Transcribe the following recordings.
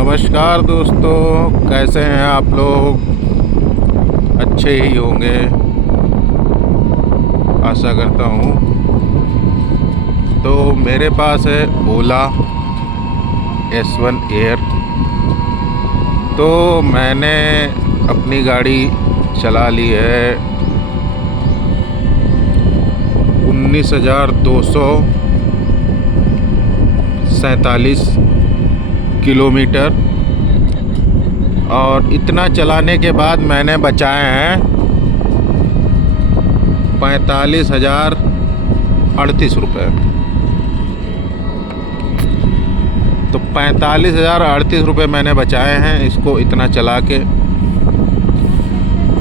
नमस्कार दोस्तों, कैसे हैं आप लोग? अच्छे ही होंगे, आशा करता हूँ। तो मेरे पास है ओला S1 एयर। तो मैंने अपनी गाड़ी चला ली है 19,247 किलोमीटर, और इतना चलाने के बाद मैंने बचाए हैं 45,038 रुपये। तो 45,038 रुपये मैंने बचाए हैं इसको इतना चला के।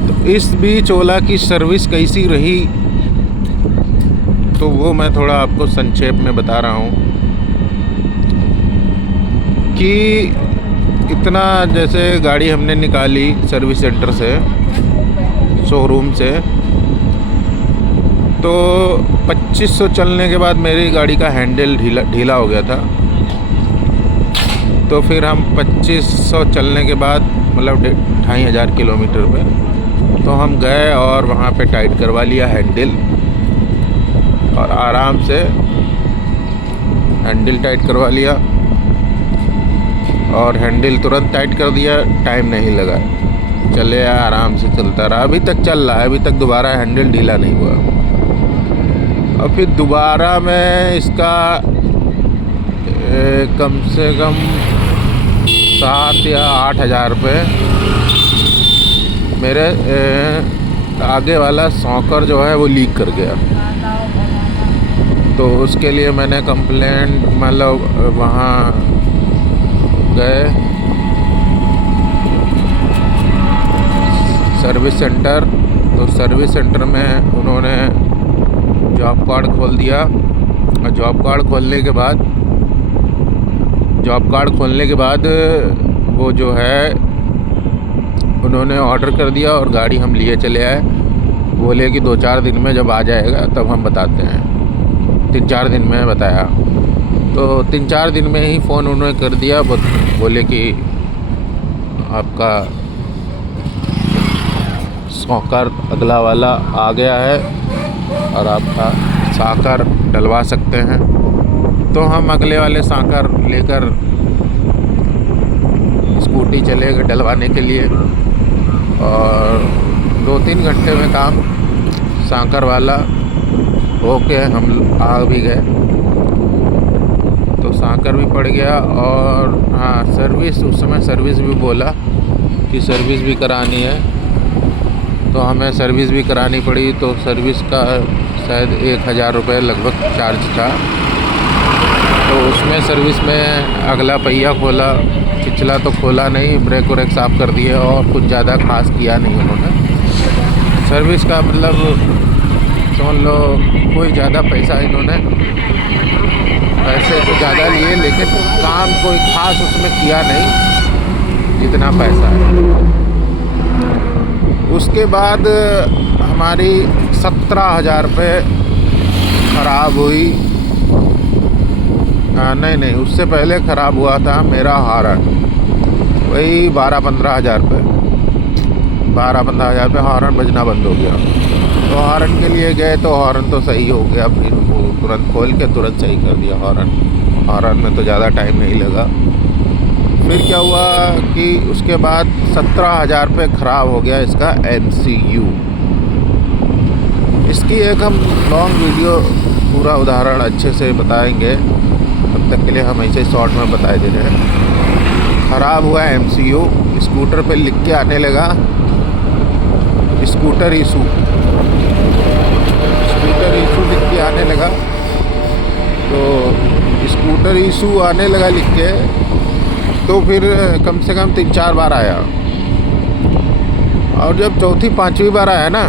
तो इस बीच ओला की सर्विस कैसी रही तो वो मैं थोड़ा आपको संक्षेप में बता रहा हूँ कि इतना जैसे गाड़ी हमने निकाली सर्विस सेंटर से, शोरूम से, तो 2500 चलने के बाद मेरी गाड़ी का हैंडल ढीला हो गया था। तो फिर हम 2500 चलने के बाद मतलब 2500 किलोमीटर पे तो हम गए और वहाँ पे टाइट करवा लिया हैंडल, और आराम से हैंडल टाइट करवा लिया और हैंडल तुरंत टाइट कर दिया, टाइम नहीं लगा, चले आराम से चलता रहा। अभी तक चल रहा है, अभी तक दोबारा हैंडल ढीला नहीं हुआ। और फिर दोबारा मैं इसका कम से कम 7 या 8 हज़ार रुपये मेरे आगे वाला सॉकर जो है वो लीक कर गया। तो उसके लिए मैंने कंप्लेंट मतलब वहाँ गए सर्विस सेंटर। तो सर्विस सेंटर में उन्होंने जॉब कार्ड खोल दिया, और जॉब कार्ड खोलने के बाद वो जो है उन्होंने ऑर्डर कर दिया और गाड़ी हम लिए चले आए। बोले कि 2-4 दिन में जब आ जाएगा तब हम बताते हैं। 3-4 दिन में बताया, तो 3-4 दिन में ही फ़ोन उन्होंने कर दिया। बोले कि आपका सॉकर अगला वाला आ गया है और आपका साकर डलवा सकते हैं। तो हम अगले वाले साकर लेकर स्कूटी चले गए डलवाने के लिए, और 2-3 घंटे में काम साकर वाला होके हम आ भी गए। तो साकर भी पड़ गया। और हाँ, सर्विस उस समय सर्विस भी बोला कि सर्विस भी करानी है, तो हमें सर्विस भी करानी पड़ी। तो सर्विस का शायद 1,000 रुपये लगभग चार्ज था। तो उसमें सर्विस में अगला पहिया खोला, पिछला तो खोला नहीं, ब्रेक व्रेक साफ़ कर दिए और कुछ ज़्यादा खास किया नहीं उन्होंने। सर्विस का मतलब समझ लो कोई ज़्यादा पैसा इन्होंने, पैसे तो ज़्यादा लिए लेकिन काम कोई ख़ास उसमें किया नहीं जितना पैसा है। उसके बाद हमारी 17,000 रुपये ख़राब हुई। नहीं, उससे पहले ख़राब हुआ था मेरा हॉर्न, वही 12-15 हज़ार रुपये। 12-15 हज़ार रुपये हॉर्न बजना बंद हो गया। तो हॉर्न के लिए गए तो हॉर्न तो सही हो गया, फिर वो तुरंत खोल के तुरंत सही कर दिया हॉर्न में तो ज़्यादा टाइम नहीं लगा। फिर क्या हुआ कि उसके बाद 17,000 रुपये ख़राब हो गया इसका MCU। इसकी एक हम लॉन्ग वीडियो पूरा उदाहरण अच्छे से बताएंगे, तब तक के लिए हम ऐसे शॉर्ट में बताए दे रहे हैं। ख़राब हुआ MCU, स्कूटर पे लिख के आने लगा स्कूटर इशू लिख के आने लगा। तो स्कूटर इशू आने लगा लिख के, तो फिर कम से कम 3-4 बार आया, और जब 4-5वीं बार आया ना,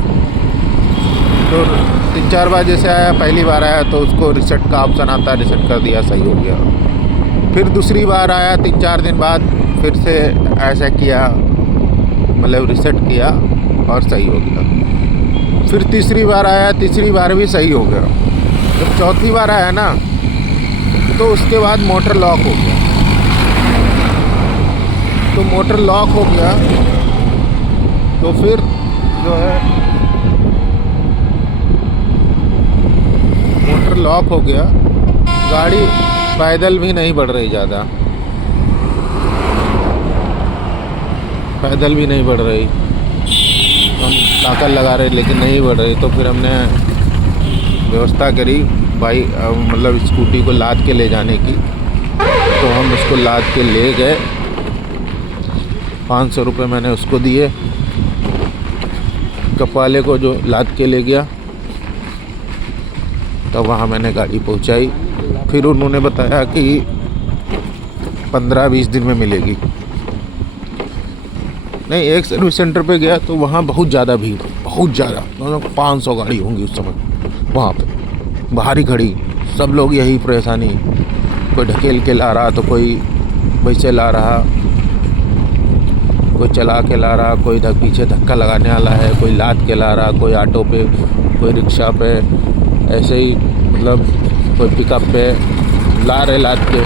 तो 3-4 बार जैसे आया, पहली बार आया तो उसको रिसेट का ऑप्शन आता है, रिसेट कर दिया, सही हो गया। फिर दूसरी बार आया 3-4 दिन बाद, फिर से ऐसा किया, मतलब रिसेट किया और सही हो गया। फिर तीसरी बार आया, तीसरी बार भी सही हो गया। जब चौथी बार आया ना, तो उसके बाद मोटर लॉक हो गया। मोटर लॉक हो गया तो फिर जो है मोटर लॉक हो गया, गाड़ी पैदल भी नहीं बढ़ रही, ज़्यादा पैदल भी नहीं बढ़ रही। हम ताकत लगा रहे लेकिन नहीं बढ़ रही, तो फिर हमने व्यवस्था करी बाइक मतलब स्कूटी को लाद के ले जाने की। तो हम उसको लाद के ले गए, 500 रुपये मैंने उसको दिए, कपाले को जो लाद के ले गया। तो वहाँ मैंने गाड़ी पहुँचाई। फिर उन्होंने बताया कि 15-20 दिन में मिलेगी। नहीं, एक सर्विस सेंटर पे गया तो वहाँ बहुत ज़्यादा भीड़, बहुत ज़्यादा, मतलब 500 गाड़ी होंगी उस समय वहाँ पे, बाहर ही खड़ी। सब लोग यही परेशानी, कोई ढकेल के ला रहा तो कोई वैसे ला रहा, कोई चला के ला रहा, कोई पीछे धक्का लगाने वाला है, कोई लाद के ला रहा, कोई ऑटो पे, कोई रिक्शा पे, ऐसे ही मतलब कोई पिकअप पे ला रहे लाद के।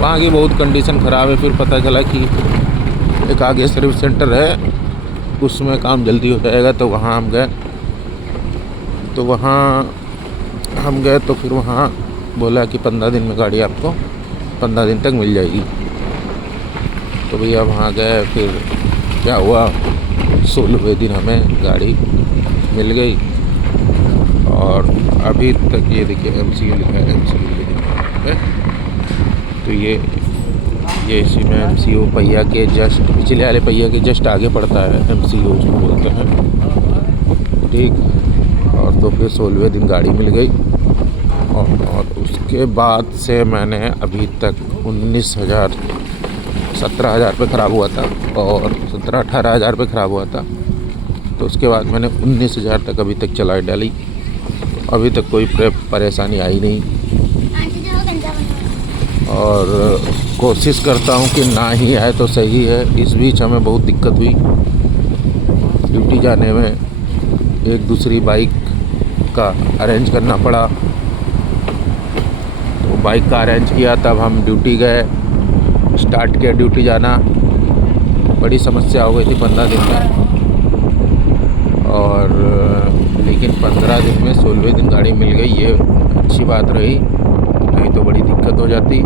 वहाँ की बहुत कंडीशन ख़राब है। फिर पता चला कि एक आगे सर्विस सेंटर है, उसमें काम जल्दी हो जाएगा। तो वहाँ हम गए, तो फिर वहाँ बोला कि 15 दिन में गाड़ी आपको 15 दिन तक मिल जाएगी। तो भैया वहाँ गए, फिर क्या हुआ, 16वें दिन हमें गाड़ी मिल गई। और अभी तक ये देखिए MCU लिखा है, MCU। तो ये इसी में MCU पहिया के जस्ट पिछले वाले पहिया के जस्ट आगे पड़ता है, MCU उसको बोलते हैं, ठीक। और तो फिर 16वें दिन गाड़ी मिल गई। और उसके बाद से मैंने अभी तक 17,000 पे ख़राब हुआ था, और 17-18,000 पे ख़राब हुआ था। तो उसके बाद मैंने 19,000 तक अभी तक चलाई डाली। अभी तक कोई परेशानी आई नहीं, और कोशिश करता हूँ कि ना ही आए तो सही है। इस बीच हमें बहुत दिक्कत हुई ड्यूटी जाने में, एक दूसरी बाइक का अरेंज करना पड़ा। तो बाइक का अरेंज किया, तब हम ड्यूटी गए, स्टार्ट किया ड्यूटी जाना। बड़ी समस्या हो गई थी 15 दिन में, और लेकिन 15 दिन में 16वें दिन गाड़ी मिल गई, ये अच्छी बात रही, नहीं तो बड़ी दिक्कत हो जाती।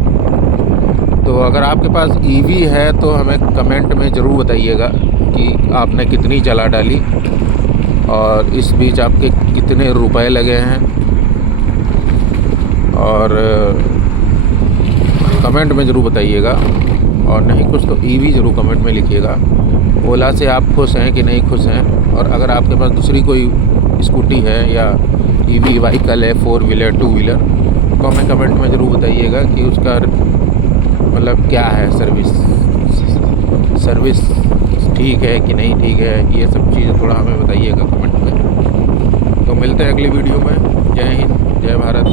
तो अगर आपके पास EV है तो हमें कमेंट में ज़रूर बताइएगा कि आपने कितनी चला डाली, और इस बीच आपके कितने रुपए लगे हैं। और कमेंट में ज़रूर बताइएगा, और नहीं कुछ तो EV ज़रूर कमेंट में लिखिएगा। ओला से आप खुश हैं कि नहीं खुश हैं, और अगर आपके पास दूसरी कोई स्कूटी है या EV व्हीकल है, 4 व्हीलर 2 व्हीलर, तो हमें कमेंट में ज़रूर बताइएगा कि उसका मतलब क्या है, सर्विस ठीक है कि नहीं ठीक है। ये सब चीज़ें थोड़ा हमें बताइएगा कमेंट में। तो मिलते हैं अगली वीडियो में। जय हिंद, जय भारत।